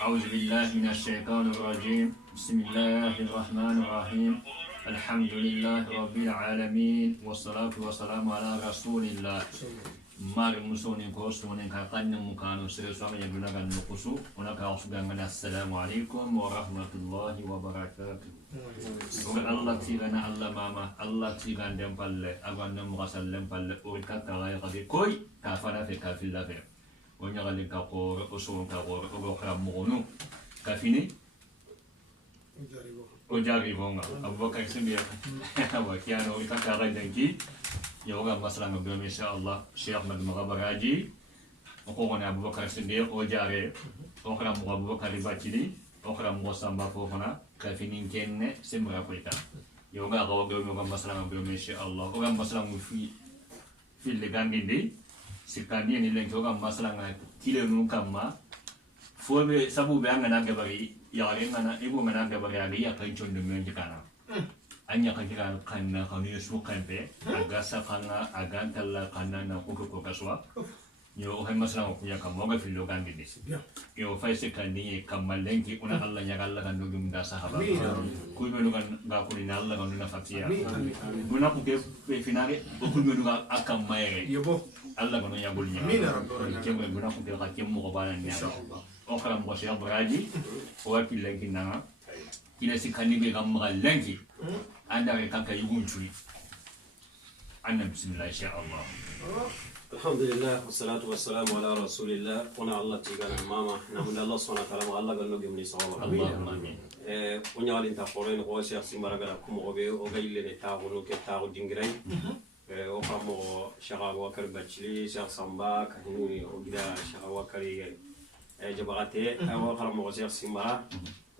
أعوذ بالله من الشيطان الرجيم بسم الله الرحمن الرحيم الحمد لله رب العالمين والصلاة والسلام على رسول الله مار مسوني كوسوني كأن مكانو سرسوم يجونا كان نقصو ونك أصبحنا السلام عليكم ورحمة الله وبركاته الله تيغنا الله ماما الله تيغان دم بالله أغنى مغسل دم بالله وركا تغاية قدي كوي كافنا في كافي لافير ونيغالي كاقور أسون كاقور أغوخرا مغنو كافيني Ojari bonga, Abu Bakar sendiri, wakian orang kata dengki, ya orang masalah ngobrol insyaAllah, Syekh Ahmad Mughabaraji, orang Abu Bakar sendiri, ojari, orang Abu Bakar dibacili, orang Mosamba fofana, kafinin kenne, semua kita. Ya orang ngobrol masalah ngobrol insyaAllah, orang masalah mufi, fil legang ini, sekarang ni lagi orang masalah kilo nukama, fuabe sabu berangan agak bari. Yari mana ibu mana ada berari ya kan condong menjekana. Anya kan kita kana kami suka pe agasa kana agan talla kana na kuku kaswa. Yo hai masalah aku ya kamu gak filo kan gini. Yo fai sekali kamal lagi una Allah ya Allah kan dugum dasa haba. Kui menu kan gak kulina Allah kan duna fatia. Guna puke finale bukul menu kan akam maere. Allah kan ya bulinya. Kemu guna puke kakimu kabalan ya. Orang Syekh Beraji, orang lagi nanga, kita sekarang ni gambar lagi, anda mereka kayu guncui, anda Bismillah Insyaallah. Alhamdulillah, wassalatu wassalamu ala Rasulillah, ona Allah tigana mama, namun Allah SWT Allah gano gemni sawa. Allahumma amin. Punya alin taporen, ko Syekh Simbaraga kumo obe, oga ile tahu ke tahu dingrai. Orang mo Syekh Abu Bakar Bachili, Syekh Samba, kahini ogida Syekh Abu Bakar jabagate awa kala mo Syekh Simbara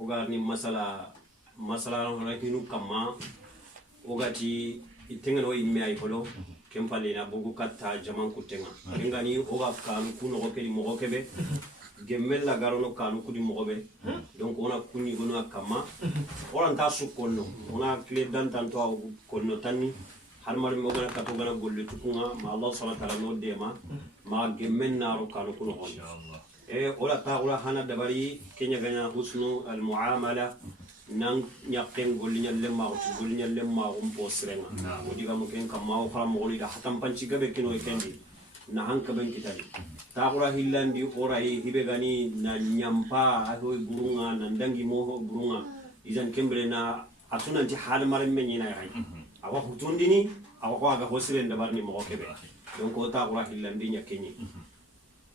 oga ni masala rakinu kama ogati itenga no imme ay kolo kempale na bugu katta jaman kutenga ngani oga kan kuno okeli mo okebe gemella garono kanu kudi mo obe donc ona kuni gono kama oran ta su konno ona kle dan tanto konno tanni har mar mo gana kato gana golle tukunga ma Allah subhanahu wa ta'ala no dema ma gemenna ro kanu kuno inshallah ولا تاغلا هنا دبري كنيا غنا حسن المعامله نان يقين غولنيا لما بوسرنا وديغا ممكن كما وخرا مولي دا حتم بانشي غبي كينو يكندي نهان كبن كتاري تاغلا هيلاندي اوراي هيبغاني نا نيامبا هوي غورونغا ناندانغي مو غورونغا اذن كمبرنا اتونا انت حال مارم منينا هاي اوا حتونديني اوا كواغا هوسرن دبرني مو كبي دونك تاغلا هيلاندي نياكيني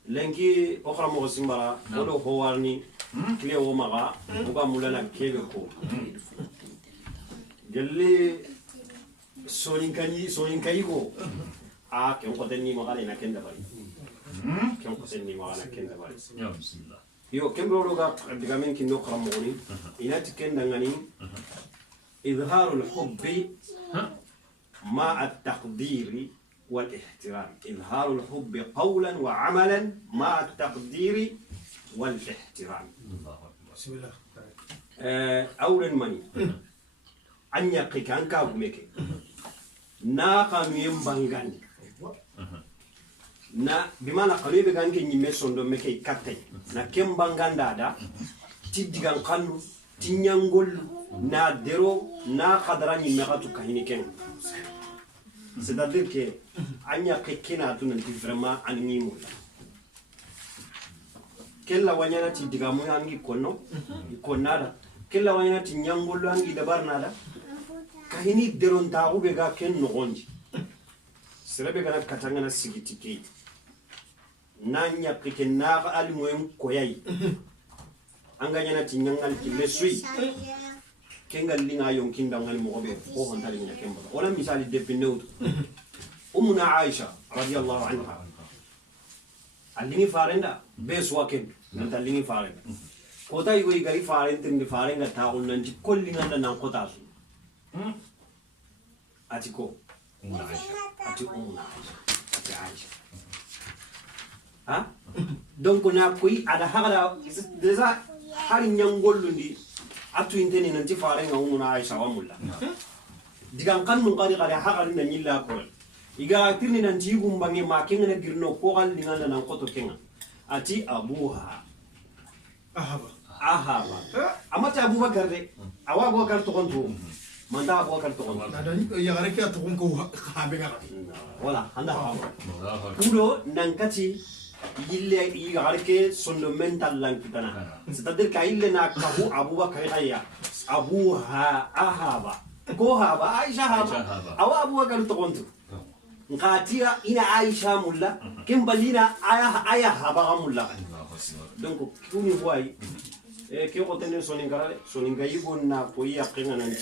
lenki okra mo simbara odo howarni kle o maga uga mulana kebe ko gelle sonin kayigo a ken ko tenni maga na kenda bari ken ko tenni maga na kenda bari Ya bismillah. yo kembo roga diga men kin okra mo ni inati kenda ngani izharul hubbi ma at-taqdiri والاحترام إظهار الحب قولا وعملا مع التقدير والاحترام بسم الله. أولا مني أن يقيك أنك أبومك ناقا ميمبانغان na bimana kalibe gange nyime sondo meke katte na kembangан dada tidigan kanu tinyangol na dero na khadra nyime gatu kahini ken c'est-à-dire que anya kekena tu nanti vraiment animo kella wanyana ti digamu angi kono ikonada kella wanyana ti nyangolo angi dabar nada kahini deron tawu be ga ken no gonji serabe ga katanga na sigitike nanya kekena alimoyem koyai anganya na ti nyangal ti lesui kengal linga yonkin dangal mo be ko hon tali mina kemba wala misali de pinot umuna Aisha radiyallahu anha alini farenda beswa ken nan talini farenda ko tay go gari farenda ni farenga ta on nan kollinga nan ko tasu atiko umuna Aisha ati Aisha ha donc na koy ada hagala déjà hari nyangollundi atu inteni nanti farenga umuna Aisha wa mulla digan kan mun qari qari hagal nan yilla ko iga tirni nan jigum bangi ma kenga girno ko gal dinga nan ko to kenga ati abuha ahaba amata abubakar de awa abubakar to konto manda abubakar to konto ya gare ke to kon ko habe ga wala handa kudo nankati yille yi gare ke sondo mental lankitana c'est-à-dire ka yille na kabu abubakar ayya abuha ahaba ko haba aisha haba awa abubakar to konto ngatiya ina aisha mulla kimbalina aya haba mulla donc kuni boy ke ko tene soninga yigo na ko yaqina nan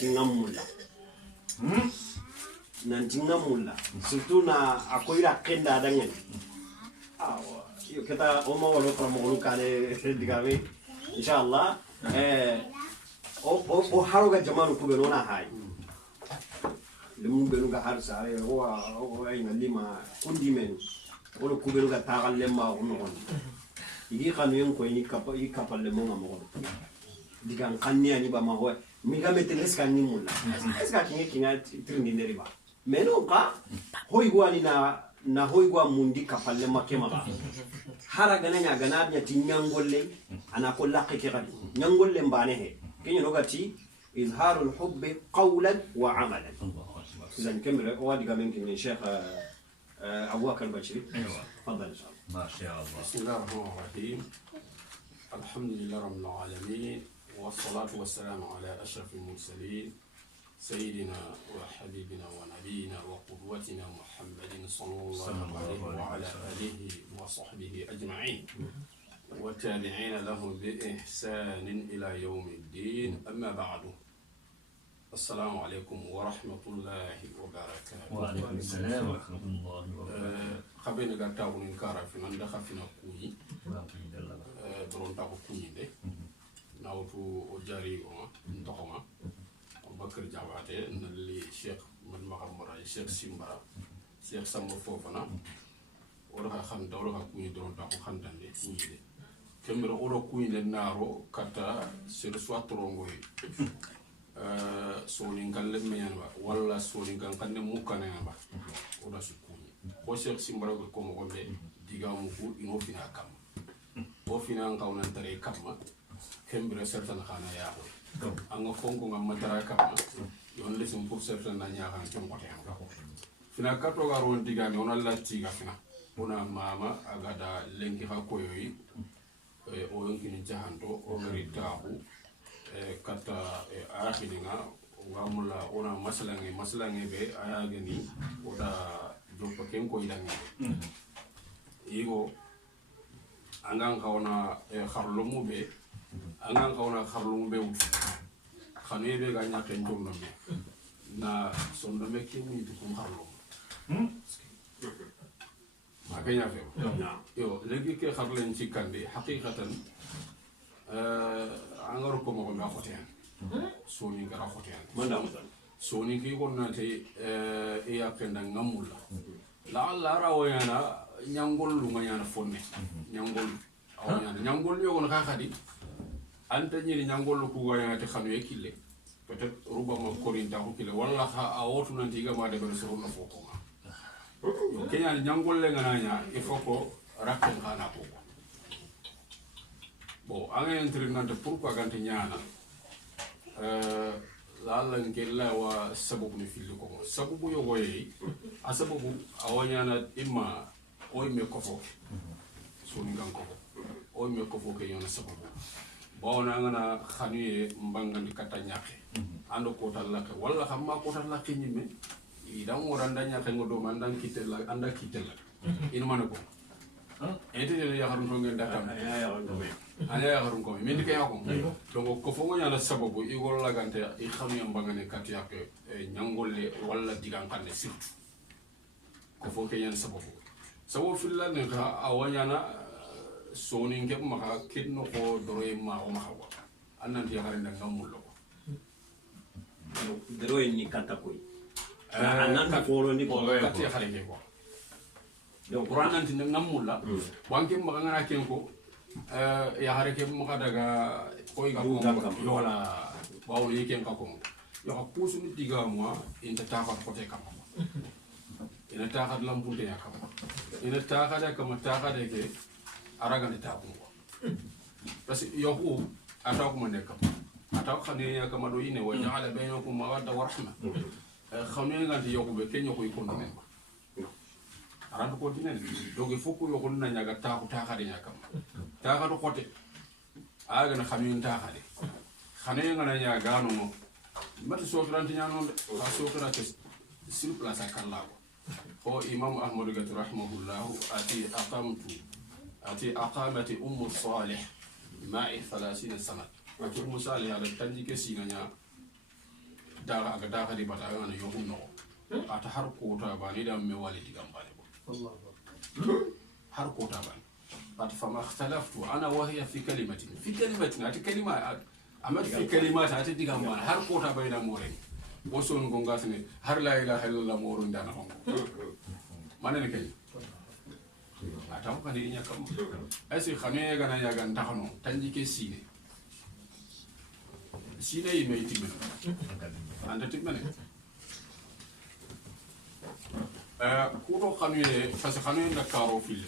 tingamulla surtout na akoira kenda dangen yo kata oma wala ko mo kale digame inshallah o haruga jamanu ko benona hay limu benuga har sare o ay na lima kundi men o ko benuga tagal lemma o no igi xanu yen ko ni kapal le mo ngamo digan xanni ani ba ma ho mi ga metele ska ni mulla eska kinga trini nderi ba meno ka hoy gwani na hoy gwa mundi kapal le makema ba hara gana nya gana nya tinyangolle ana ko laqi ke gadi nyangolle mbane he kinyo no gati izharul hubbi qawlan wa amalan zan kemre o diga men kin sheikh أبو بكر البشري تفضل إن شاء الله. ما شاء الله. بسم الله الرحمن الرحيم. الحمد لله رب العالمين والصلاة والسلام على أشرف المرسلين سيدنا وحبيبنا ونبينا وقدوتنا محمد صلى الله عليه وعلى آله وصحبه أجمعين والتابعين له بإحسان إلى يوم الدين. أما بعد، السلام عليكم ورحمة الله وبركاته. وعليكم السلام ورحمة الله وبركاته. خبينا قرطاو نكارا في من دخل فينا كوي درون تاكو كوي ده ناوتو أجاري نتوما بكر جواتي نلي شيخ من مغمرة شيخ سيمبرا شيخ سامو فوفنا ورها خان دورها كوي درون تاكو خان داندي كوي ده كمرا أورو كوي نارو كاتا سيرسوا ترونغوي soninkan lemmeñan ba walla soninkan kanne mukkanean ba oda sukkuñi ko cheikh simbara ko mo gonde digamu ku ino fina kam o fina ngawnan tare kamma kembere certain khana ya ko anga fonko ngam matara kamma yon lesim pour certain na nya kan ton kote am ko fina kato ga ron digami on alla tiga fina ona mama agada lenki ha koyoyi o yonkini jahanto o meritahu kata akhirnya ngamula ona masalange be ayageni oda joppa ken ko idangi igo angang kawana kharlumu be wut khane be ganya ken jomno me na sondo me ke wi ko kharlumu makanya fe yo legi ke kharlen ci kande haqiqatan angaro ko mo nga xoten soni ngara xoten mandam soni ki ko nate e yakenda ngamulla la rawayana nyangol lu ngana fonne nyangol awanyana nyangol yo gon khadi anta nyiri nyangol ku ga yana te xanu ekile peut-être rubama korinta ko kile walla ha awotu nanti ga ma de ko so no foko ma kenya nyangol le ngana nya il faut ko rakken kana ko bon anga entri nante pourquoi gante ñaana la ngella wa sababu ni fili ko sababu yo goyi a sababu awanyana imma oy me ko fo so ni gan ko oy me ko fo ke yona sababu bona ngana xanuye mbangandi kata ñaxe ando ko tal la wala xamma ko tal la ñimme idan woranda ñaxe ngodo mandan kitela anda kitela ina manako ete de yaharun to ngenda tam aya yaharun ko min ke yakum donc ko fo ngana sababu i golla gante i xamu yam bangane kat yak nyangolle walla digan kanne surtout ko fo ke yan sababu filla ne ka awanyana soni ngep maka kinno ko doroy ma o mahawa annanti yaharinde ngamullo doroy ni kanta koy anan ko ni ko kat yaharinde ko donc rananti ngamulla wanke maka ngana kenko ya hareke maka daga koy ga ko yola bawo yeken ka ko yo ha pusu ni diga moi inta ta fa kote kam ina ta ha lampunte ya kam ina ta ha da kam ta ha de ke araga ni ta ko parce que yoku ata ko mane kam ata ko xane ya kam do ine wa ja'ala bainakum mawadda wa rahma xamne nga di yoku be kenyo ko ikondinen arandu ko dinen donc il faut ko yoku na nyaga ta ko ta xade nyakam ta xadu xote aga na xamin ta xade xane nga na nyaga no mati sokranti nyano ha sokrate sur place akalla ko imam ahmad gatu rahimahullah ati aqamati ummu salih ma'i 30 sana ati ummu salih ala tanjike sinanya dara aga daga di bata ngana yo hunno ata har ko ta bani da me walidi gambale Allah har ko ta bani ati fama ikhtalaftu ana wa hiya fi kalimatin ati kalima amat fi kalimat ati digamba har ko ta bani da more woson gonga sene har la ilaha illallah morun dana hongo manene kay atam kan ni nyakam asi khane gana ya gan taxano tanjike sine yi may timena anda timena kuto khane fas khane na karo fil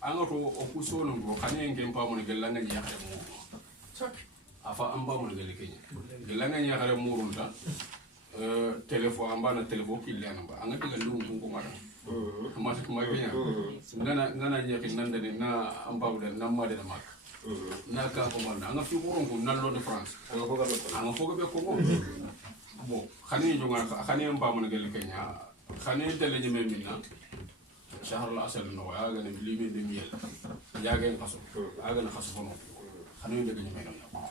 angato o kusono go khane ngem pa mo ngel nga nyaxare mo afa amba mo ngel kenya ngel nga nyaxare morun ta téléphone amba na téléphone kille anamba anga tiga lungu ko mara mata ko magenya ngana nyaki nanda ni na amba uda namade na mak na ka ko manda anga fi woron ko nallo de France anga foga be ko bo khani jonga khani amba mo ngel kenya khani tele nyeme minna shahr al asal no aga ne libe de miel yaga en kaso aga na kaso no khani de nyeme no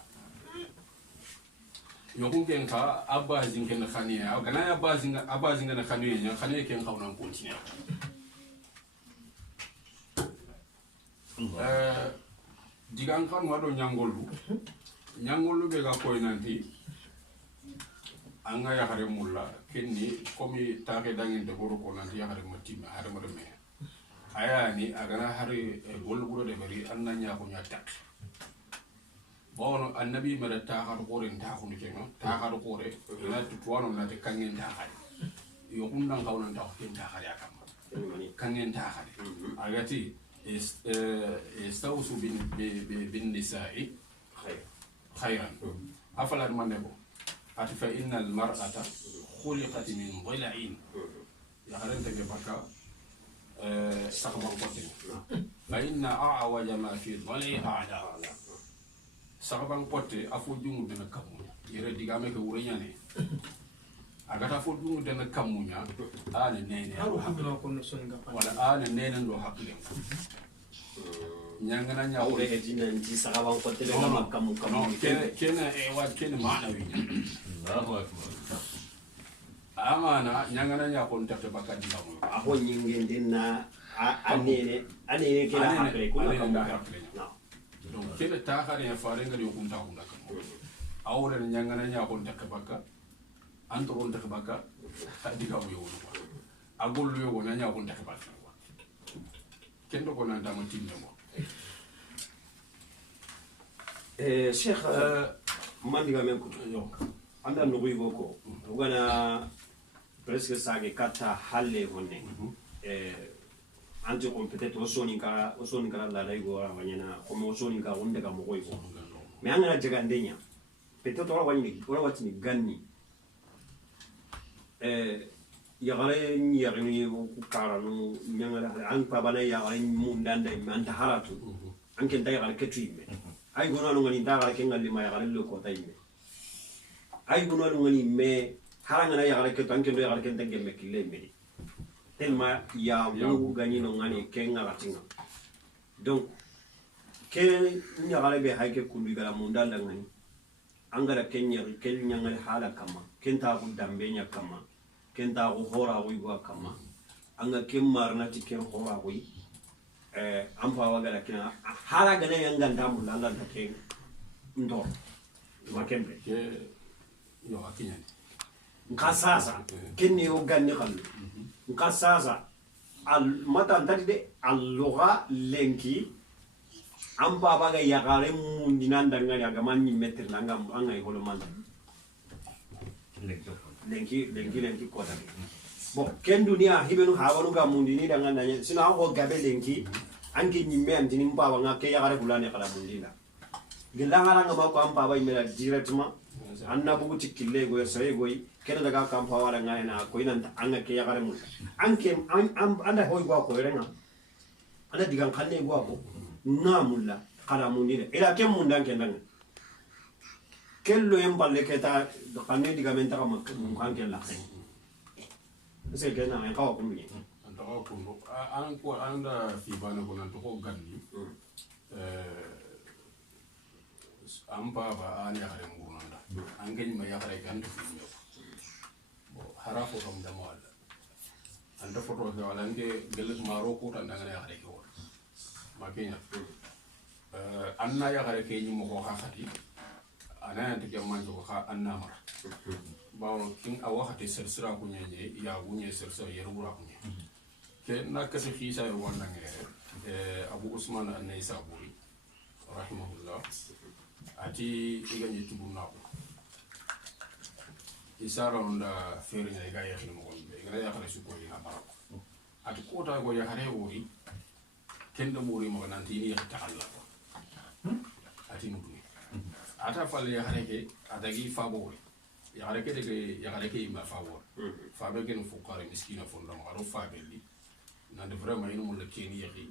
yokun ken ka abba zinken khaniya gana abba zinga na khaniya nya khaniya ken khawna continue digan kan wado nyangolu be ga koy nanti anga ya hare mulla kenni komi taake dangin de boro ko nanti ya hare matima hare mo me aya ni agana hare gollu buro de bari anna nya ko nya tak bono annabi mara taxar xore ntaxunu kenga taxar xore na tuwano na te kangen taxar yo kundan xawna ndax ken taxar yakam kangen taxar agati istawsu bin nisa'i khayran afala manebo ati fa innal mar'ata khuliqat min dhila'in ya haranta ke baka saxma ko fa inna a'waja ma fi dhil'i a'la saxban pote afo jungu dana kamunya yere digame ke wuranyane agata afo jungu dana kamunya ana nene wala ana nene ndo hakile nyangana nya awre hedina nti saxban pote de ma kamu kena wa kena maana wi Allahu akbar amana nyangana nya ko ntate bakadi lamu aho nyingende na anene kila hakle kuna kamu donc kele taxare ya fare ngari ko nta ko nakam awre nyangana nya ko ntate baka anto ko ntate baka diga mo yowo agol yo wona nya ko ntate baka kendo ko nanta mo tinno mo sheikh mandiga men ko yo anda no go ko ugana presque sage kata halle honne anti on peut-être osoni kala la laigo wanyana comme osoni ka onde ka mo koyko mais angana jaga ndenya peut-être wala watini ganni yagare ni ko karanu nyangala an pa bana yagare mundanda man taharatu anke ndaya kala ketime ay gono ngani ndagara kengal lima yagare lo ko tayme ay gono ngani me haranga na yagare ketu anke ndo yagare kenta gemme kille medi tellement ya mungu gani no ngani kenga latinga donc ke nyagale be hayke kundu gala mundanda ngani angara kenya nyangal hala kama kenta ku dambe nya kama kenta ku hora wi gwa kama anga kemmarna ti ken hora wi ampa wagala kina hala gana yanga ndamu lalla take ndo makembe ke yo akinya nkasasa kenni yo ganni khallu nkasasa al mata ndadi de al-lugha lenki ampa baga yagare mundinanda ngani aga manni meter nanga anga holo manda lenki kota bon ken dunia hibenu hawanu ga mundini danga nanya sina ho gabe lenki anki nyimme antini mpa wanga ke yagare kulane kala mundina gelanga nga ba ko am papa imela directement anna bugu tikille go sey go kena daga kam fa wala ngayna ko ina anga ke yagare mu anke anda hoy go ko renga anda digan kanne go ko namulla kala mundire ila kem mundan ke ndanga kello yem balle keta kanne diga men ta kam kan ke la khen c'est que na ka ko mi anta ko an ko anda fi bana ko nan to ko ganni ampa ba an ya hare ngurunda an gani ma ya hare gandu fi yo bo harafo rom da mo wala anda foto ko wala nge gelet maro ko tan da ya hare ko ma kenya anna ya hare ke ni mo ko khati ana ta ke manjo ko kha anna mara bawo kin a wakati sersira ku nyenye ya wunye sersira yerura ku nye ke na ka se khisa yo wanda nge abu usman an-naisaburi rahimahullah ati iganye tubuna ko isara onda fere nya ga ya khinu mo be ga ya khare su ko ina barako ati ko ta go ya khare wori kenda muri mo nanti ni ya ta Allah ati mudu ata fal ya khare ke adagi favori ya khare ke ma favor fa be ken fuqara miskina fon do ma ro fa belli na de vraiment ina mo le keni yaki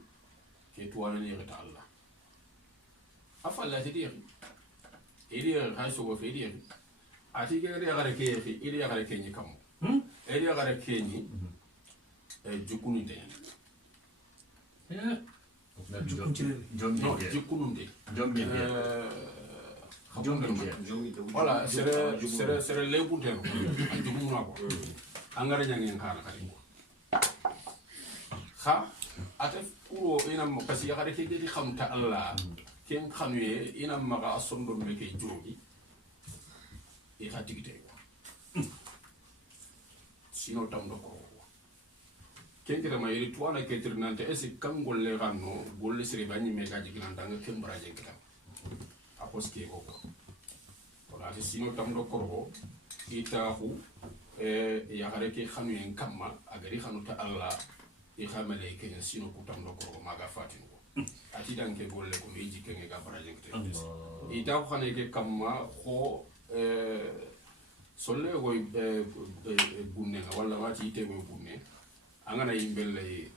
ke tuwana ni ya ta Allah afalla ti dir ili ha so go fe dir ati ke ya khare ke fi ili ya khare ke ni kam ili ya khare ke ni jukunu de voilà c'est les bouteilles jumuna ko angara nyangen kana kadi kha ata kuro ina kasi ya kare ke di khamta Allah ken khanuye ina maga asondo me ke jogi e khatigite sino tam do ko ken kira mayri tuana ke tirnante esi kam golle ganno golle sire bani me gaji kilanta nga ken braje kitam aposke ko wala ti sino tam do ko itahu ya kare ke khanu en kamma agari khanu ta Allah e khamale ke sino ko tam do ko maga fatin ko ati danke golle ko mi jike nga braje kitam itahu khane ke kamma ko solle go bunne wala wati ite go bunne angana imbelle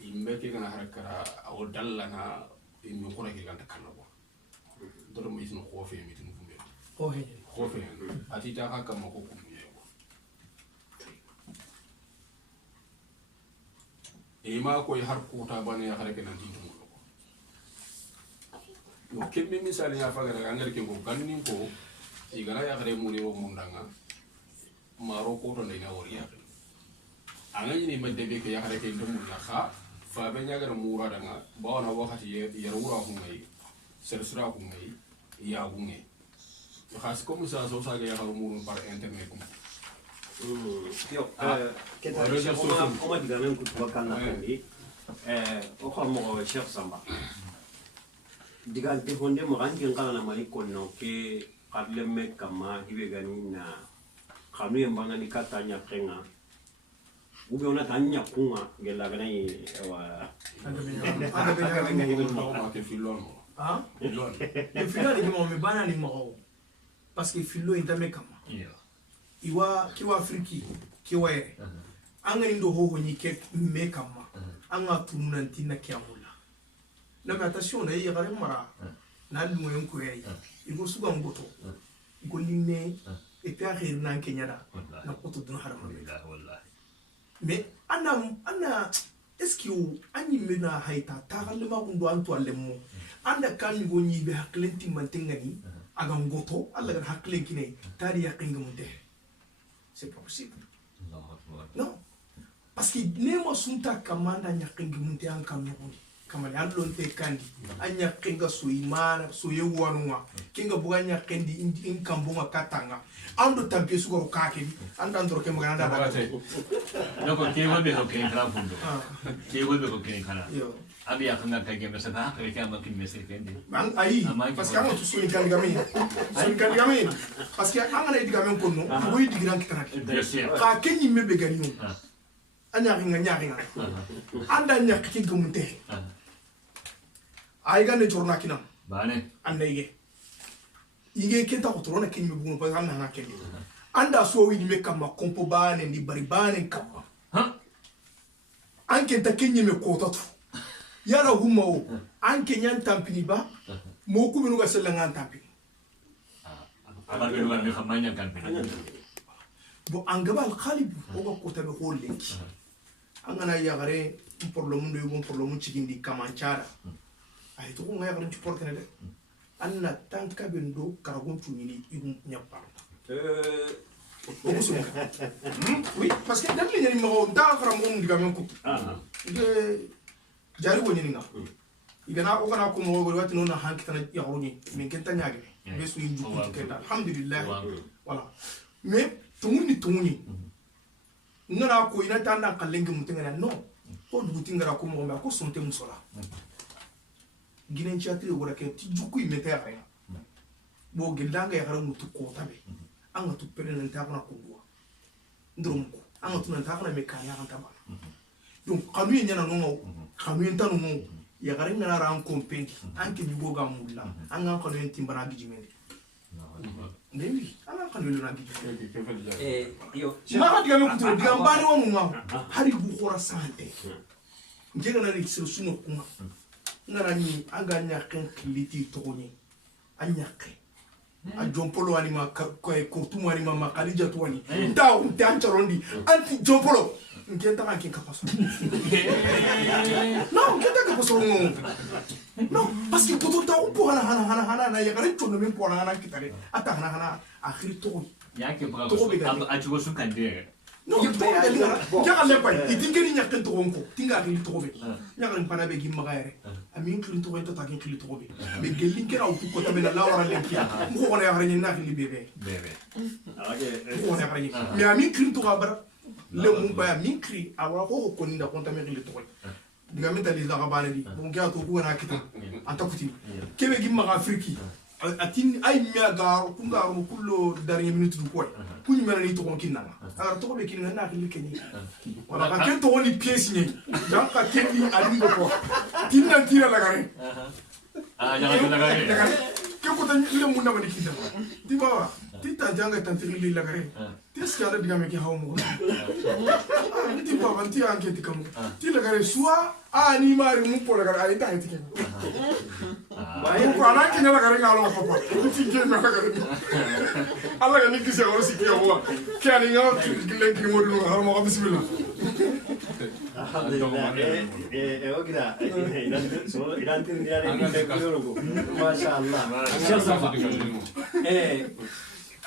imbeke kana harakara o dallana mi khora ke ganta kallo doro mo isno khofe mi tin fumbe khofe ati ta ka kam ko kum yego e ma ko har ko ta bane ya harake nan tin ko yo kemmi misali ya faga angare ke ko gannin ko igara ya gare muri o mundanga maro ko to ndina wori ya angani ni madde ke ya hare ke ndomu na kha fa be nyaga mura danga bawana wakati yarura hungai sersura hungai ya hungai khas comme ça so saga ya muru par internet ko yo ke ta ko ma diga men ko bakana kandi o ko mo Cheikh Samba diga te honde mo rangi ngala na mali ko no ke kadlemme kama hibe gani na khanu yambanga ni katanya kenga ube ona tanya kunga gela gana wa anda be hibe ma ke filon ah le filo ni mo me bana ni mo parce que filo intame kama iwa kiwa afriki kiwa anga ndo ho ni ke me kama anga tunanti na kiamula na attention na yi gare mara na lu mo yonko yayi igo suga ngoto igo linne et puis à rien nan kenyada na koto dun harama wallahi mais ana est-ce que ani mena hayta tagalle ma gundo anto allemo anda kan go ni be haklenti mantengani aga ngoto alla ga haklen kine tari yaqinga munte c'est pas possible non parce que nema sunta kamanda nyaqinga munte an kam nyoni kamali andon te kandi anya kinga suimana suyewanwa kinga buganya kendi in kambunga katanga ando tampie sugoro kake anda andro ke maganda da noko kewo be ko ken kala fundo kewo be ko ken kala abi akanga kage mesata kare kama kin mesete kendi man ai parce que amo suin kalgami parce que angana idigame ko no bo idigiran kitana ka kenyi mebe ganyo anya ringa anda nya kike gumunte ay gane jorna kinam bane anda ige kenta ko trona kin mi bunu pa na ken anda so wi me kama kompo bane ndi bari bane kama anke ta kenye me ko tatu yara humma o anke nyan tampini ba mo ku binu ga sella ngan tampini abar be war ni xamanya kan bi bo angaba al khalib o ga ko tabe ko lenki angana yagare problème do bon problème cigindi kamancara ay to ko ngaya garan ci portene de anna tanka bendo karagon tunini igum nyappa oui parce que dans les numéros dans vraiment diga men ko jari woni ninga igana o kana ko mo wati non hanki tan ya roni min kenta nyaage be su yinju ko kenta alhamdulillah voilà mais tunguni ngana ko ina tanda kalenge mutengana no ko dugutingara ko mo ko sonte musola ginen chiatri wora ke ti jukku imete ya bo gildanga ya haram mutu ko tabe anga tu pelen ta kana ko duwa ndrum ko anga tu nan ta kana me kanya kan taba donc kanu nyana no kanu tan no ya garin na ran ko penki anke jugo ga mulla anga kanu en timbara gijimende ndewi anga kanu le na gijimende yo ma diga me kutu diga mbani wa mumma hari bu khora sante ngena na ni sir suno kuma ngara ni anga nyaken kliti togoni anyake a jompolo anima ko tumu anima makalija tuani ndaw tancharondi anti jompolo ngenta kan kinka paso non ngenta ka paso non parce que toto ta upo hana na yagare chono men pona hana kitare ata hana akhiri to yake brago a chugo sun kan de non to de ya le pai itingeni nyaken to onko tinga ri to be nyakare pana be gimma gaire amin klin to to ta kin klin to be me gelin kera utu ko tabe la wara le kia mo ko na yagare ni na kin bebe ko na yagare me amin klin to ga le mun ba min kri awara ko ko ninda konta me gili to diga meta li daga bana di bon ga to ko na kita anta kuti kebe gimma ga afriki atin ay mega kunga ro kullo dernier minute du koy kuni mena ni to ko kinna ara to be kinna na gili kenni wala ka ken to woni pièce ni dan ka kenni ali ko tinna tira la gare jangan la gare ke ko tan le mun na ma kinna di ba tita janga tan tiri la gare tes ka da diga me ki hawo mo ti ba ban ti anke ti kam ti la gare soit ani mari mu po la gare ay ta ti ken ko ana ki la gare ngalo papa ti ke me la gare alla ga ni ki se o si ki o ki ani ngalo ti le ki mo lu ha mo bismillah alhamdulillah okida idan tin diare ni te ko yo masha Allah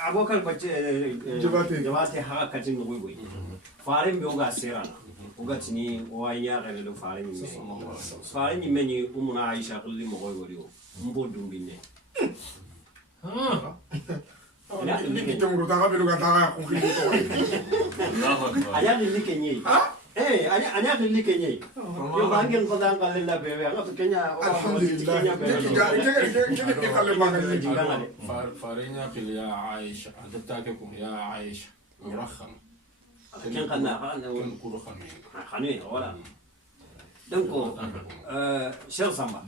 abokar bace jabate ha kacin no goy farin be oga serana oga tini o aya gare do farin ni meni umuna aisha kulli mo goy wori o mbo dumbine ni ki to ngro ta ga be lo ga ta ko ki to Allahu akbar aya ni kenyi anya ni kenyi yo bangen ko dan galle la be ya to kenya alhamdulillah ke kale magani فارينا قل يا عايشة أنت تاكلكم يا عايشة مرخم كان قلنا كن كل خمين ولا دونكو شيخ سامبا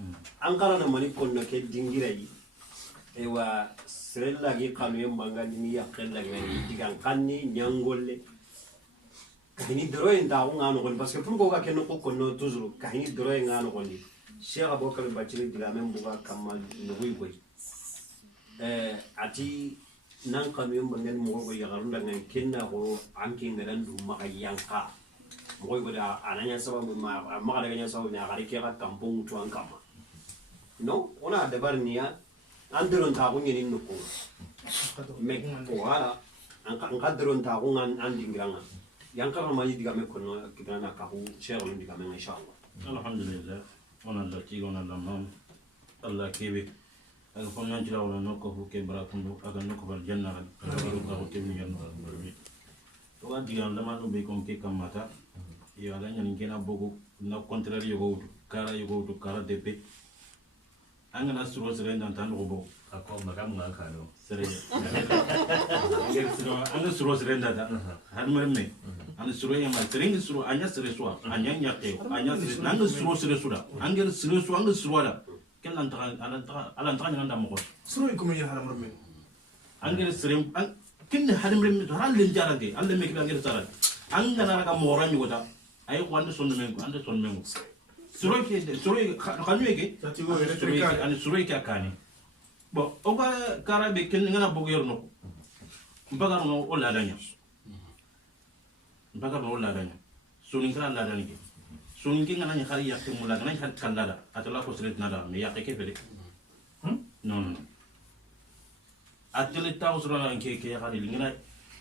أنقرنا مني كنا كدينجري إيوا سرلا جي قانون يمانغاني ميا قلنا جماني تيجان قاني نيانغولي كهني دروين داون عانو قولي بس كفر بوكا كنو كنا تزرو كهني دروين عانو قولي شيخ أبو كريم باتشلي دلامين بوكا كمال نوي قولي ati nan kamiyon bangen mo go yagarunda ngan kenna go anki ngalan du maka yanka mo go da ananya sababu ma daga nya sababu na gari ke ka kampung to an kama no ona da barniya an duron ta go nyin nuko me ko hala an ka duron ta go an dingiranga yanka ma yi diga me kono kidana ka hu shero diga me inshallah alhamdulillah ona la ti ona la mam Allah kebe aga fonnan ci lawla nokko fu ke barakundu aga nokko bal janna aga ko ko temi yan barmi to an digan dama no be kon ke kamata yo ala nyani kena bogo na contraire yo go kara depe anga na suro sere ndan tan go bo ako magam nga ka do sere anga suro sere ndan han me anga suro ya ma sere ngi suro anya sere so anya nya te anya sere nanga suro sere suda anga sere so anga suro da ken nan tra ala tra nyanda mo ko suru ko men haram men angere serem ken halim rem ran len jarage alle me ki angere tara angana raga moran yota ay ko ande sonno men ko ande sonno men suru kanu yake tati go ani suru ki akani bon o ga karabe ken ngana bogo yorno mbagar no o la danya sunin kala la danya sunin ki ngana ni khari yakki mulla ngana khat kallada atala ko sret nada me yakke ke fele non atele taw sura ke khari ngana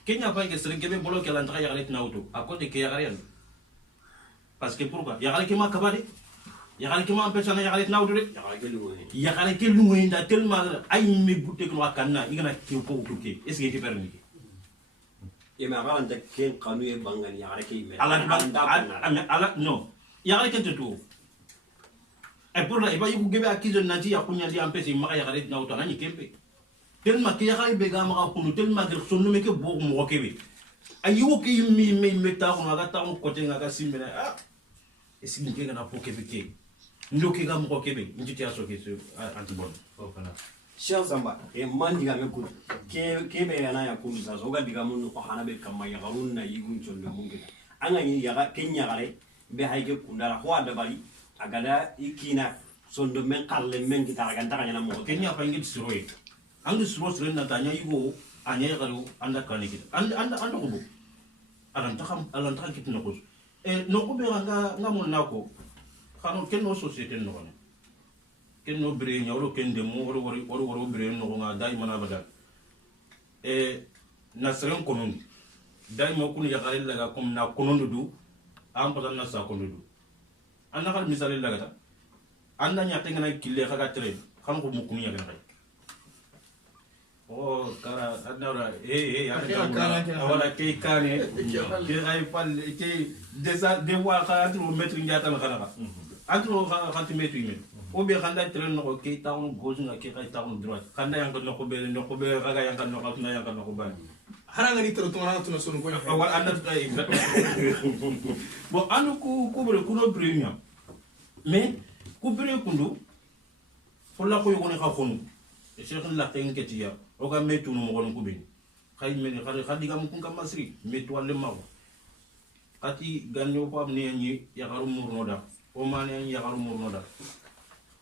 kenya pa ke sret ke be bolo ke lan tra yakale nauto akote ke yakare parce que pourquoi yakale ki ma kabade yakale ki ma persona yakale nauto de yakale ke lungo inda tellement ay me butte ko wakanna igana ki ko ke est ce que ki permis ima garanta ken qanu e bangan ya arake me ala no ya arake to e pour la e ba yugo gebe akizo nati ya kunya di ampesi ma ya gare na utana ni kempe tellement que ya gare be ga ma ko no tellement que sonu me ke bo mo kebe ayu ke mi ta ko ga ta ko te ga simbe ah esi ni ke na po kebe ke ndo ke ga mo kebe njiti aso ke antibon fofana Cheikh Samba e man diga me kudu ke be yana ya kudu sa so ga diga mun ko hana be kamma ya garun na yigun chondo mun gida anga ni ya kenya gare be hayge kundara ho ada bali agada ikina sondo men kalle men kita ga ndara nyana mo kenya fa ngi suroy angi suro na tanya yugo anya garu anda kaniki anda ko bo alan ta kit no ko e no ko be nga mon nako xano kenno société no ko kenno bere nyawro kende mo woro bere no nga dai mana badal e nasren konon dai mo kun ya gare laga kom na konon du am patan na sa konon du anna kal misale laga ta anda nya tengana kille khaga tere xam ko mu kun ya gare oh kara adnara wala ke kane ke ay pal ke desa de wa kha tu metri njata na khala atro kha tu metri me o be khanda tere no ke taw gauche nga ke taw droite khanda yang ko no be raga yang kan no ko na yang kan no ko ban haranga ni tero tona tona sonu ko wala anda ay bon anu ko bere ko no premium mais ko bere kundu fola ko yoni kha khonu e cheikh la tenke tiya o ga metu no mo ko be khay men khadi gam kun kam masri metu wal maw ati ganyo pam ne ni ya garu murno da o mane ya garu murno da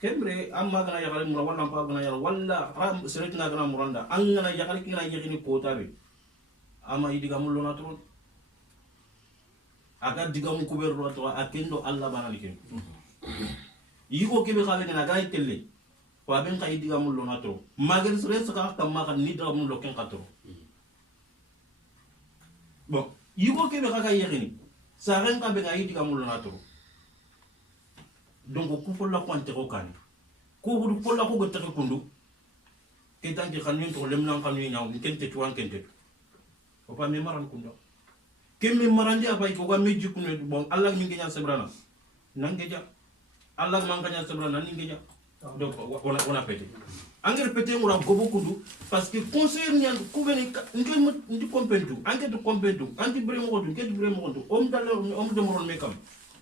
kembre amma gana ya garu murno wala pa gana ya wala ram seretna gana muranda an gana ya garu kina yekini ko tabe ama idiga mullo na tron aga diga mu kuberro to akendo alla banani ken yigo kebe xale gana ga telle wa ben kay diga mullo na tro magal sere saka kam ma kan ni diga mullo ken katro bon yigo kebe ga yekini sa ren ka be ga diga mullo na tro donc ku folla ko ante ko kan ko hudu folla ko go tere kundu ke tanki xanni to lemnan xanni ñaw kente tuwan kente o pa me maran kunda kemme marandi apa ko ga meji kunne bon Allah mi ngenya sebrana nangeja Allah man ngenya sebrana ningeja donc on a pété engrais pété ngura gobo kundu parce que conseiller nyan ko bene ndi kompentu enquête kompentu anti bremo ko ngetu bremo ko om dal om de moron mekam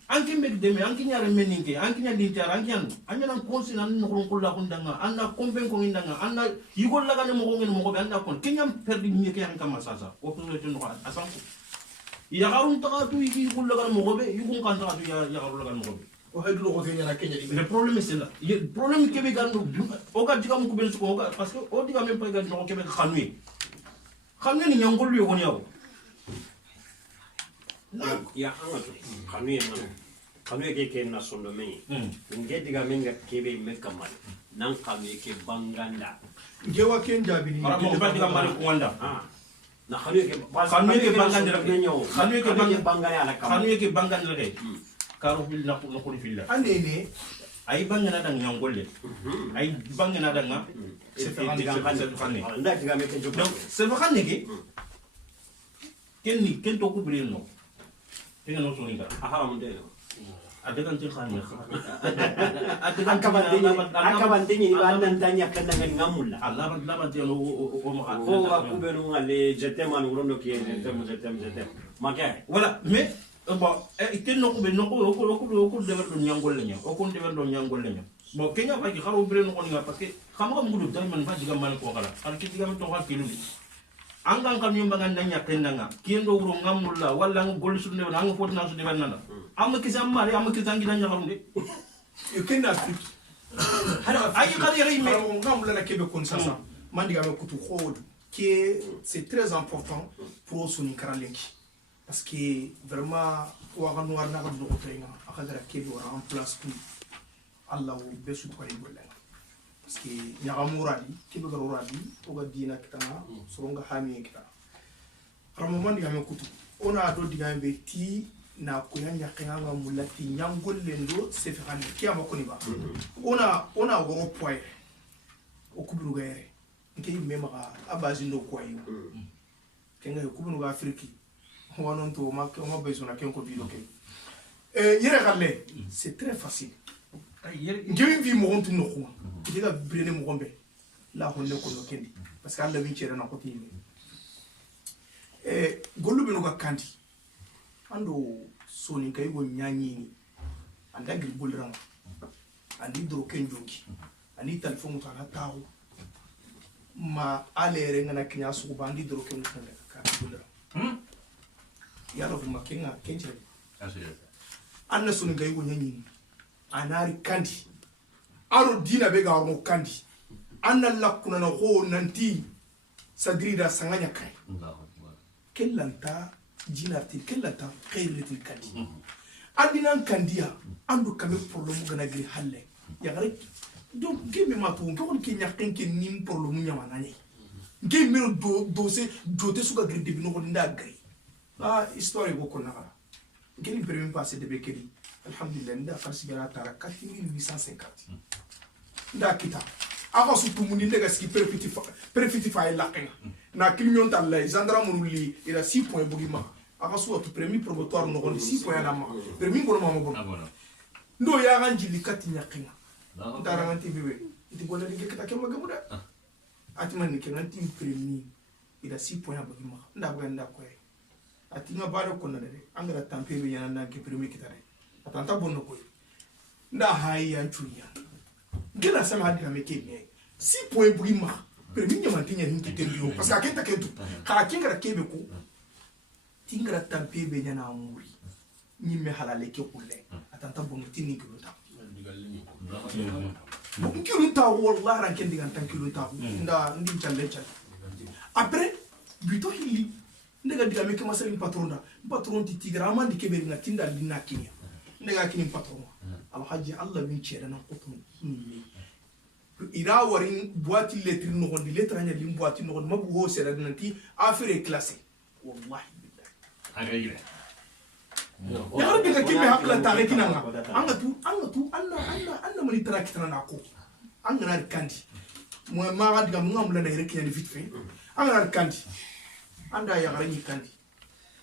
anki meg deme anki nyaare meninge anki nya dintar anki an anyana conseiller nan no ko la kundanga anna kompen ko ndanga anna yigol laga ne mo ko ngene mo ko anda kon kenyam perdi mi ke an kama sasa o ko to no asan ko ya garun tagatu yigi yigol laga mo ko be yigun kan tagatu ya garun laga mo ko be o haydu ko nyana kenya le problème c'est là le problème ke be gando o ga diga mo ko be ko ga parce que o diga même pas ga no ke be xamné ni ñangol yo ko ñaw ya amato kanu ke ke na sondo men nge diga men ga kebe me kamal nan kanu ke banganda jewa ken jabini ara mo ba diga mari ko wanda na kanu ke banganda rek kanu ke banganda ala kam kanu ke banganda rek karo fil na ko fil la anene ay bangana dang ñangol le ay bangana dang na c'est xane nda diga me ke job donc c'est ba xane ke ken to ko bri no ken no so ni ga aha mo de adegan til xane akaban de ni ba nan tanya kan nan ngamulla Allah ba te no o ma ko ga ku be no ngale jetem an urondo ki jetem makay voilà mais bon ken no ko be no ko de do ñangol le ñam o ko de do ñangol le ñam bon kenya ba ki xaro bire no nga parce que xam nga ngudu tay man fa diga man ko kala al ki diga man to ka kilu angan kam yumba nga nanya kendanga kiendo wuro ngamulla walla ngol su ne nga fotna su de nanda amma kisam mari amma kisam gi nanya xarum de yo kenda afrique ay xali yare me ngamula na kebe kon sasa man diga me kutu khod qui c'est très important pour son karalenki parce que vraiment wa ganu warna ga do ko tayna akadara kebe wara en place pour Allah ou besu to ay golla parce que nyagamuradi kebe ga roradi o ga dina kitana so nga hami kitana ramo man diga me kutu ona do diga be ti na ko yanya kenga mulati nyangol lendo se fa ni kiya makoni ba ona woro poy o kubru gaere nke mema abazi no ko ayo kenga kubru ga afriki wonon to ma ko ma bezo na kenko bi loke yere galle c'est très facile ngemi vi mo ontu no ko diga brene mo gombe la honne ko no kendi parce que Allah wi chere na ko tini gollu be no ga kandi ando soni kay go nyanyi anda gil bolran andi dro ken jongi ani telefon ta na taw ma alere ngana kinya su ba andi dro ken ka bolran yalo fu makenga kenje anna soni kay go nyanyi anari kandi aro dina be ga ro kandi anna lakuna na ho nanti sadrida sanganya kai kellanta jinartil kellata khayritil kandi andinan kandiya andu kame problème gana gri halle ya gare donc gebe ma to ngol ki nyakken ke nim problème nyama nani nge mero do se jote suka gri debi no nda gri histoire go konna kala ngeli premier passé de bekeli alhamdulillah nda farsi gara tara 4850 nda kita aka su tumundi ndega ski perfecti fa la kenga na kilimion talla gendarme li ila 6 points bugima aka su to premier probatoire no gon 6 points na ma premier ngoro ma bon ndo ya ganji likati nyakenga ndara nganti bebe iti gola li keta kema gamuda ati man ni kenanti premier ila 6 points bugima nda buganda ko ati nga bado ko na de angara tampe be yana na ke premier kitare atanta bonno ko nda hayi anchuya gela sama hadi kameke ne 6 points bugima premier nyama tinya hinki tendio parce que akenta kentu ka kingara kebe ko tingara tampe be yana amuri nyimme halale ke kulle atanta bonno tinni kilota bon kilota wallahi ran ken digan tan kilota nda ndi challe challe après buto hili ndega diga meke masali patron ti tigra amandi kebe nga tinda linna kinya ndega kini patron alhaji Allah bin chere na qutun ira warin boîte lettre no gondi lettre nya lim boîte no gondi mabu ho sera nanti affaire classée wallahi billahi agayre ya rabbi ka kimbe hakla tare kinanga anna mani trakitana nako anga na kandi mo ma ga diga mo ngamula na here kinya vite fait anga na kandi anda ya garani kandi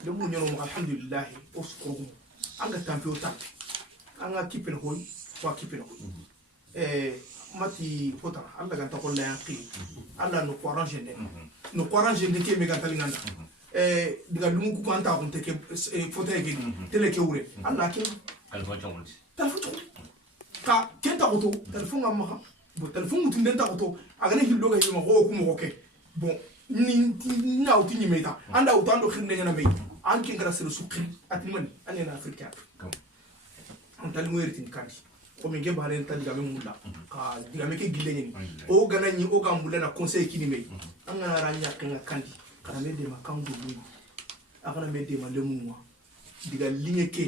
de mu nyono mo alhamdulillah o skuru anga tampio tap anga kipen hoy wa kipen hoy mati hota alla ganta ko la yanqi alla no orange de ke me ganta linganda diga lumu ku anta ko teke photo e tele ke wure alla ke alfa chawndi ka kenta ko to telefon amma bo telefon mutun den ta ko to agane hildo ga yima ko ku mo ke bon ni na uti ni meta anda utando khinde nyana me anki ngara selu sukri atimani anena afrika antal moyritin kandi ko mi ge balen tan diga mulla ka diga me ke gille ni o gana ni o ga mulla na conseil kini me angana ranya kenga kandi kana me de makango ni akana me de malemu diga ligne ke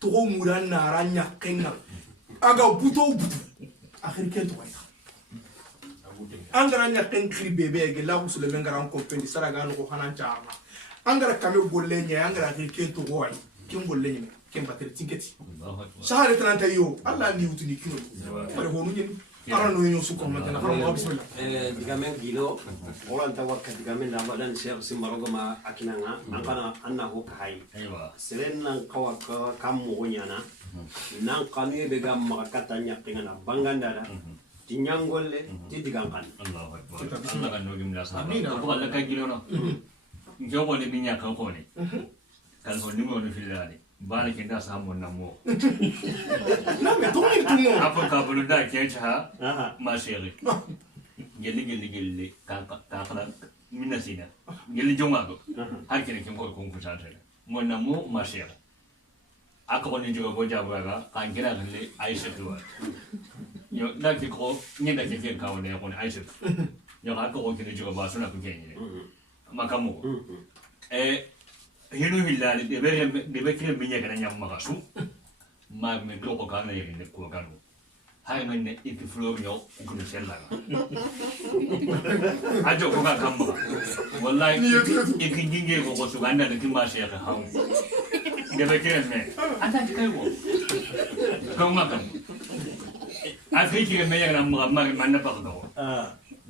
to mura na ranya kenga aga buto akhir ke to kayta angara nya ken kri bebe ge la usul men garan ko pendi saraga no ko hanan charma angara kame golle nya angara ke to goy kin golle nya ken bater tinketi shahare 30 yo Allah ni utuni kino pare honu nyen ara no yo su ko man na haram bismillah digamen gilo wala ta wakka digamen la badan cheikh simarogo ma akinanga ankana anna ho kai aywa seren nan kawaka kam mo nyana nan kanu be gam ma katanya kingana banganda da tinyangolle ti digangan Allahu akbar Allah kan nogim la sa ko Allah ka gilo no jogo le minya ka ko ne kal ho ni mo no filani bana kinda samu namo na me to ni tungo apa kabulu da kencha ma sheri gelli ka kana minna sina gelli jonga go har kene kin ko kusa ta mo namo ma sheri aka woni jogo go jabaga kan kira gelli aisha tuwa yo da ki ko ni da ki ka woni ko aisha yo aka ko kini jogo ba suna ku kenye makamu hinu hillali de be kire minya kana nyamma kasu ma me do ko kana yene ko kanu hay men ne ipi flor yo ko no sella ajo ko ka kamba wallahi ikin jinge ko su ganda da kin ba shi ka hawo de be kire me anta kai wo ko ma kan afi kire me yana ma man na ba ko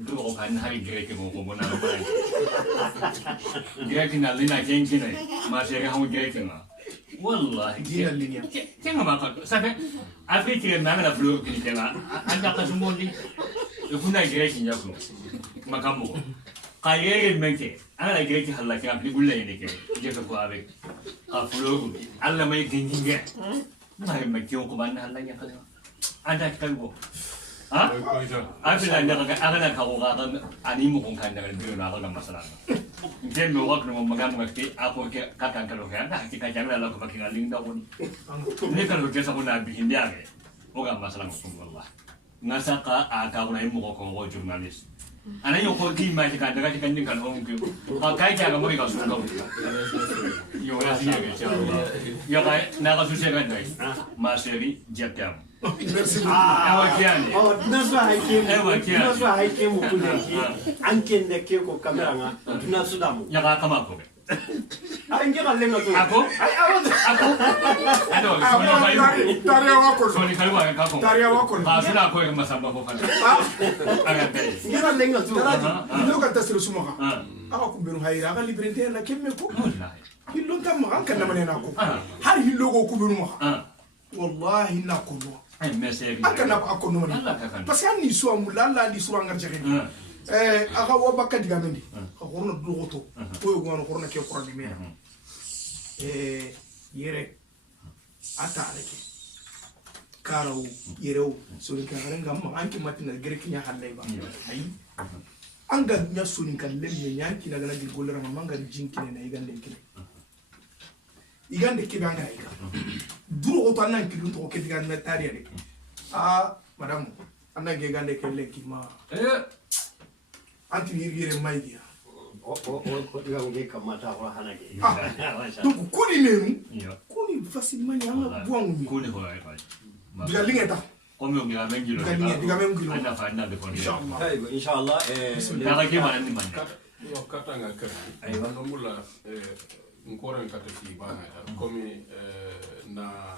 itu ko kan hari greke ko bona ko greke na lina kenki ne ma se ga hawo greke na wallahi dina linya kenga ma ka sabe afrique na na fleur ki kenga anda ka sumondi e kuna greke nya ko makamu ka yeye menke ana greke halla ka bi gulle ne ke je ko avec ka fleur alla mai ginginge mai me ko ban halla nya ka anda ka go ah afila ndaga agana ka go ga ani mo kon kan daga biyo na ga masala ngem mo wakno mo magam ngati apo ke kakan kalo ga kita jamela la ko bakinga linda ko ni kalo ke sa kuna bi hindiage o ga masala ko wallah ngasaka aka kuna mo ko ko journalist ana yo ko ki ma ka daga kan din kan on ke ka kai ga mo ga su ga yo ya siya ke inshallah yo ga na ga su se ga dai ma seri jatam merci ewa kiani tunaswa haike mu kuleki anke ndeke ko kamera nga tunasudamu ya ga kama ko ay ngira lenga to ako ado soni kayu taria wako soni kayu wa ka ko taria wako ba suna ko ga masamba ko fana aga dai ngira lenga to ilo ka tasiro sumaka aka kumbenu hayra aka liberté na kemme ko wallahi hillo tam ma kan na manena ko har hillo ko kumbenu ma wallahi na ko no ay meseri aka na ko no ni parce que ni so amula la ni so angar jage aka wo bakka diga mendi ka korno do goto ko yo gono korno ke korno di me yere ata aleke karaw yerew so ni ka renga ma anki matina greki nya halle ba ay anga nya so ni kan lemme nya ki na gana di golera ma manga jinkine na igande ke banga iga duro goto anan ki dun to ke diga na tariya de madam anan ge gande ke leki ma anti yere maidia o diga ngi kamata ko hanage donc kuni nenu kuni facilement nya buangu ko ne ho ay fa diga lingeta ko mi ngi amen gilo diga mem gilo anda fa anda de ko inshallah da ga ke man ni man yo katanga kër ay wano mula nkore kata fi bana ta komi na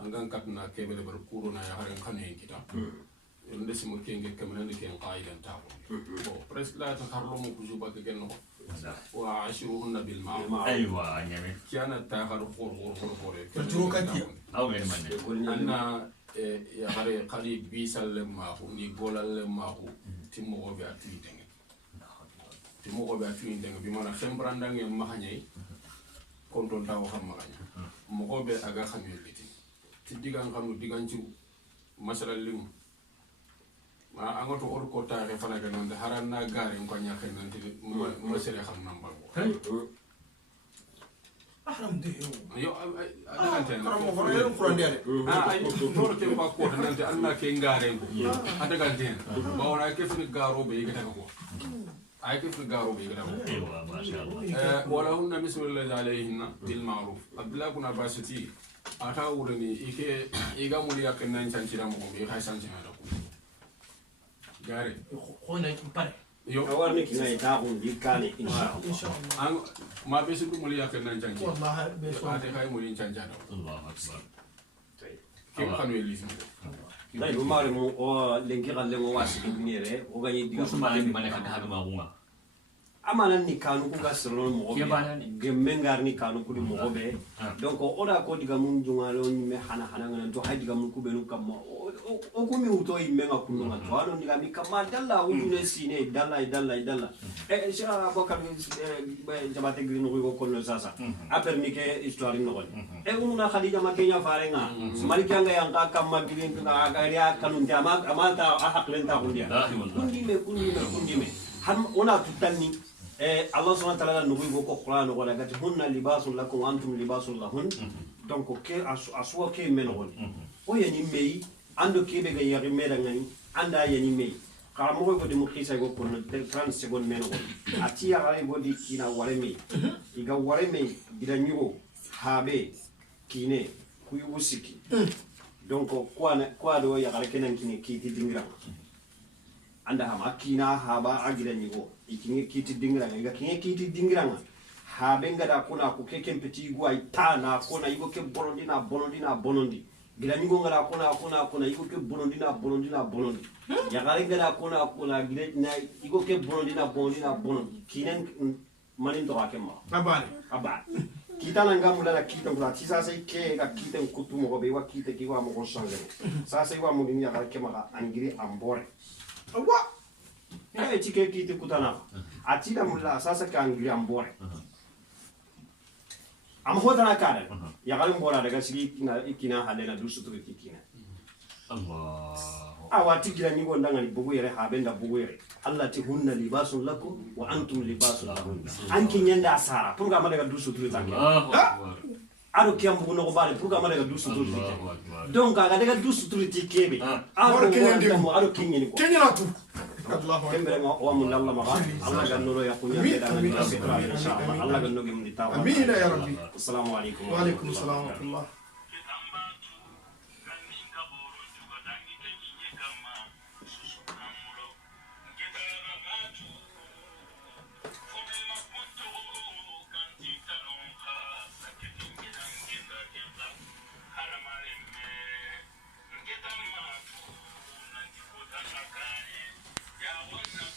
angan katna kebele bar kuro na ya haren kanu kita yonde simo kenge kamana ne ken qaidan ta ko presque la ta harlo mo ku juba ke genno wa ashiruhunna bil ma'ruf aywa nyame kiana ta har khor juro kati aw ngene man anna ya hare qali bi sallam ma ko ni golal ma ko timmo ko be activité timo ko be atuinde bi mana xembrandang en mahanyay konton taw xam mahanya mo ko be aga xamé biti ti digan xamu digan ci masala lim ma angoto or ko taare fana ga non haran na gare ko ñaké nan ti mo sere xam nam bango ahram de yo adagante karam mo hono en kurandere ay toro ke ba ko nan ti anna ke ngare adagante bawona ke fini garo be yigata ko ay ke fi garo be garo aywa ma sha Allah wala hunna bismillahi alayhinna bil ma'ruf abdullah kuna basati ata wurani ike iga muri yakenna chancira mo be hay chancira da ku gare ko na pare yo awarni ki ngai ta hun dikane inshallah an ma be su muri yakenna chancira wallahi be so ate kay muri chancira Allahu akbar ke kanu elisi dai do mare mo o lenki galle mo wasi binire o gani diga Usman ni mana ka haga ma bunga amana ni kanu ku ga sirno mo be gemengar ni kanu ku di mo be donc oda ko diga mun jungalo ni me hana ngana to hay diga mun ku be nu kam o ko mi uto imenga ku no to ado diga mi kama dalla udune sine dalla e sha abokar jabate green ko ko no sasa aper ni ke histoire no e umuna khadija ma kenya farenga malika nga yang ka kam ma green na ga ya kanun jama amata ahaklen ta kundia kundi me ham ona tutani Allah subhanahu wa ta'ala nugu ko Qur'an wala gati hunna libasun lakum antum libasun lahun donc ke aswa ke menon o yani mei ando kebe ga yari meda ngani anda yani mei karamo ko de mukhisa go ko 30 secondes menon ati ya gare go di kina ware mei iga ware mei ida nyugo habe kine kuyu usiki donc kwa do ya gare kenan kine kiti dingira anda hama kina haba agira nyugo ikinge kiti dingranga iga kinge kiti dingranga habenga da kuna ku keke mpeti igwa itana kuna igo ke bonondi gira nyugo ngara kuna igo ke bonondi ya garenga da kuna gira na igo ke bonondi kinen manin to akema abane kitana ngamula na kita ngula tisa sai ke ga kita kutu mo be wa kita ki wa mo ko sangere sasa iwa mo ni ya ga kema angiri ambore wa tike kiti kutana atida mulla sasa kan ambore am hodana kada ya galim bora daga sigi ikina halena dusu to ikina Allah awati gira ni gonda ngani bugu yere habenda bugu yere Allah ti hunna libasun lakum wa antum libasun lahun anki nyanda asara pour ga daga dusu to tangi ado kiyam bugu no bale pour ga daga dusu to donc aga daga dusu to tikebe ado kinyeni ko kenyala tu kembere wa mun Allah maga Allah ganno ya kunya beda na inshallah Allah ganno gem ditawa amin ya rabbi assalamu alaikum wa alaikum assalam wa rahmatullah